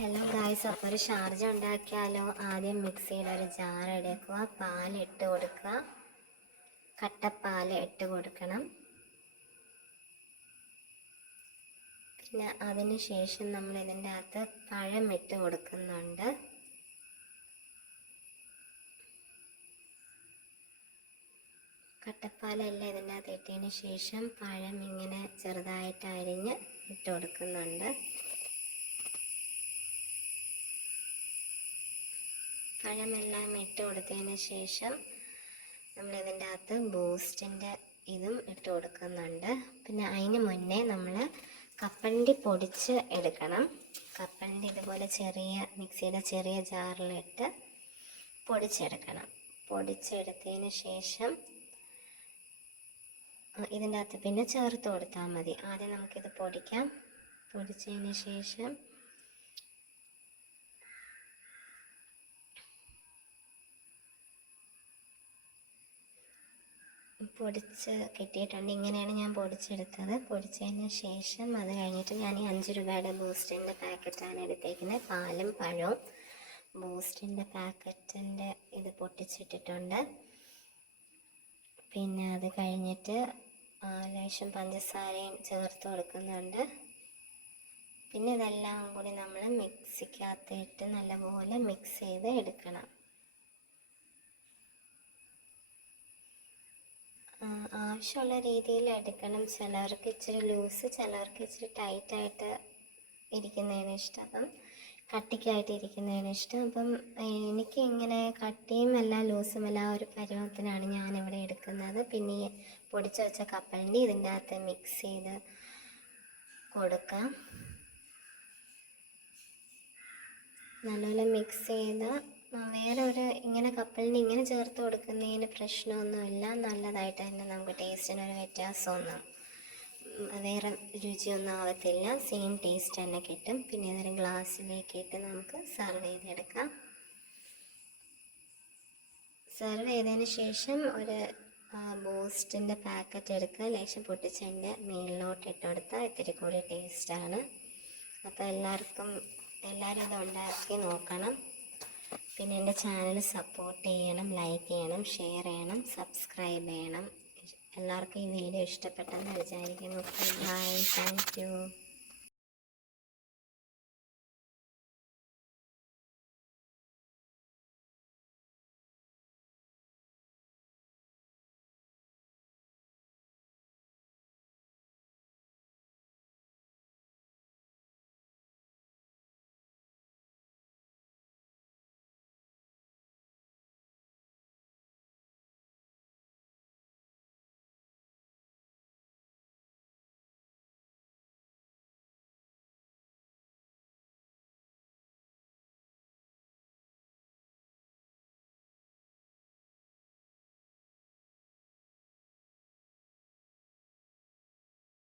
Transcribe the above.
Hello guys, അപ്പോൾ ഒരു Sharjah ഉണ്ടാക്കിയാലോ? ആദ്യം മിക്സിയുടെ ഒരു ജാർ എടുക്കുക, പാലിട്ട് കൊടുക്കുക, കട്ടപ്പാൽ ഇട്ട് കൊടുക്കണം. പിന്നെ അതിന് ശേഷം നമ്മൾ ഇതിൻ്റെ അകത്ത് പഴം ഇട്ട് കൊടുക്കുന്നുണ്ട്. കട്ടപ്പാലെല്ലാം ഇതിൻ്റെ അകത്ത് ഇട്ടതിന് ശേഷം പഴം ഇങ്ങനെ ചെറുതായിട്ട് അരിഞ്ഞ് ഇട്ട് കൊടുക്കുന്നുണ്ട്. പഴമെല്ലാം ഇട്ട് കൊടുത്തതിന് ശേഷം നമ്മളിതിൻ്റെ അകത്ത് ബൂസ്റ്റിൻ്റെ ഇതും ഇട്ട് കൊടുക്കുന്നുണ്ട്. പിന്നെ അതിന് മുന്നേ നമ്മൾ കപ്പലണ്ടി പൊടിച്ച് എടുക്കണം. കപ്പലണ്ടി ഇതുപോലെ മിക്സിയുടെ ചെറിയ ജാറിലിട്ട് പൊടിച്ചെടുക്കണം. പൊടിച്ചെടുത്തതിന് ശേഷം ഇതിൻ്റെ അകത്ത് പിന്നെ ചേർത്ത് കൊടുത്താൽ മതി. ആദ്യം നമുക്കിത് പൊടിക്കാം. പൊടിച്ചതിന് ശേഷം പൊടിച്ച് കിട്ടിയിട്ടുണ്ട്. ഇങ്ങനെയാണ് ഞാൻ പൊടിച്ചെടുത്തത്. പൊടിച്ചതിന് ശേഷം അത് കഴിഞ്ഞിട്ട് ഞാൻ ഈ 5 രൂപയുടെ ബൂസ്റ്റിൻ്റെ പാക്കറ്റാണ് എടുത്തേക്കുന്നത്. പാലും പഴവും ബൂസ്റ്റിൻ്റെ പാക്കറ്റിൻ്റെ ഇത് പൊട്ടിച്ചിട്ടിട്ടുണ്ട്. പിന്നെ അത് കഴിഞ്ഞിട്ട് ലേശം പഞ്ചസാരയും ചേർത്ത് കൊടുക്കുന്നുണ്ട്. പിന്നെ ഇതെല്ലാം കൂടി നമ്മൾ മിക്സിക്കകത്തിട്ട് നല്ലപോലെ മിക്സ് ചെയ്ത് എടുക്കണം. ആവശ്യമുള്ള രീതിയിൽ എടുക്കണം. ചിലർക്ക് ഇച്ചിരി ലൂസ്, ചിലർക്ക് ഇച്ചിരി ടൈറ്റായിട്ട് ഇരിക്കുന്നതിന് ഇഷ്ടം, അപ്പം കട്ടിക്കായിട്ട് ഇരിക്കുന്നതിന് ഇഷ്ടം. അപ്പം എനിക്ക് ഇങ്ങനെ കട്ടിയും എല്ലാം ലൂസും എല്ലാം ഒരു പരുവത്തിനാണ് ഞാനിവിടെ എടുക്കുന്നത്. പിന്നെ ഈ പൊടിച്ച് വെച്ച കപ്പലണ്ടി ഇതിൻ്റെ അകത്ത് മിക്സ് ചെയ്ത് കൊടുക്കാം. നല്ലപോലെ മിക്സ് ചെയ്ത് ഇങ്ങനെ കപ്പലിന് ഇങ്ങനെ ചേർത്ത് കൊടുക്കുന്നതിന് പ്രശ്നമൊന്നുമില്ല. നല്ലതായിട്ട് തന്നെ നമുക്ക് ടേസ്റ്റിനൊരു വ്യത്യാസമൊന്നും വേറെ രുചിയൊന്നും ആവത്തില്ല. സെയിം ടേസ്റ്റ് തന്നെ കിട്ടും. പിന്നെ ഇതൊരു ഗ്ലാസ്സിലേക്ക് ഇട്ട് നമുക്ക് സെർവ് ചെയ്തെടുക്കാം. സെർവ് ചെയ്തതിന് ശേഷം ഒരു ബൂസ്റ്റിൻ്റെ പാക്കറ്റ് എടുക്കുക, ലേശം പൊട്ടിച്ചതിൻ്റെ മേളിലോട്ട് ഇട്ട് കൊടുത്താൽ ഇത്തിരി കൂടി ടേസ്റ്റാണ്. അപ്പോൾ എല്ലാവരും ഇത് ഉണ്ടാക്കി നോക്കണം. പിന്നെ എൻ്റെ ചാനൽ സപ്പോർട്ട് ചെയ്യണം, ലൈക്ക് ചെയ്യണം, ഷെയർ ചെയ്യണം, സബ്സ്ക്രൈബ് ചെയ്യണം. എല്ലാവർക്കും ഈ വീഡിയോ ഇഷ്ടപ്പെട്ടെന്ന് വിചാരിക്കുന്നു. Bye, thank U.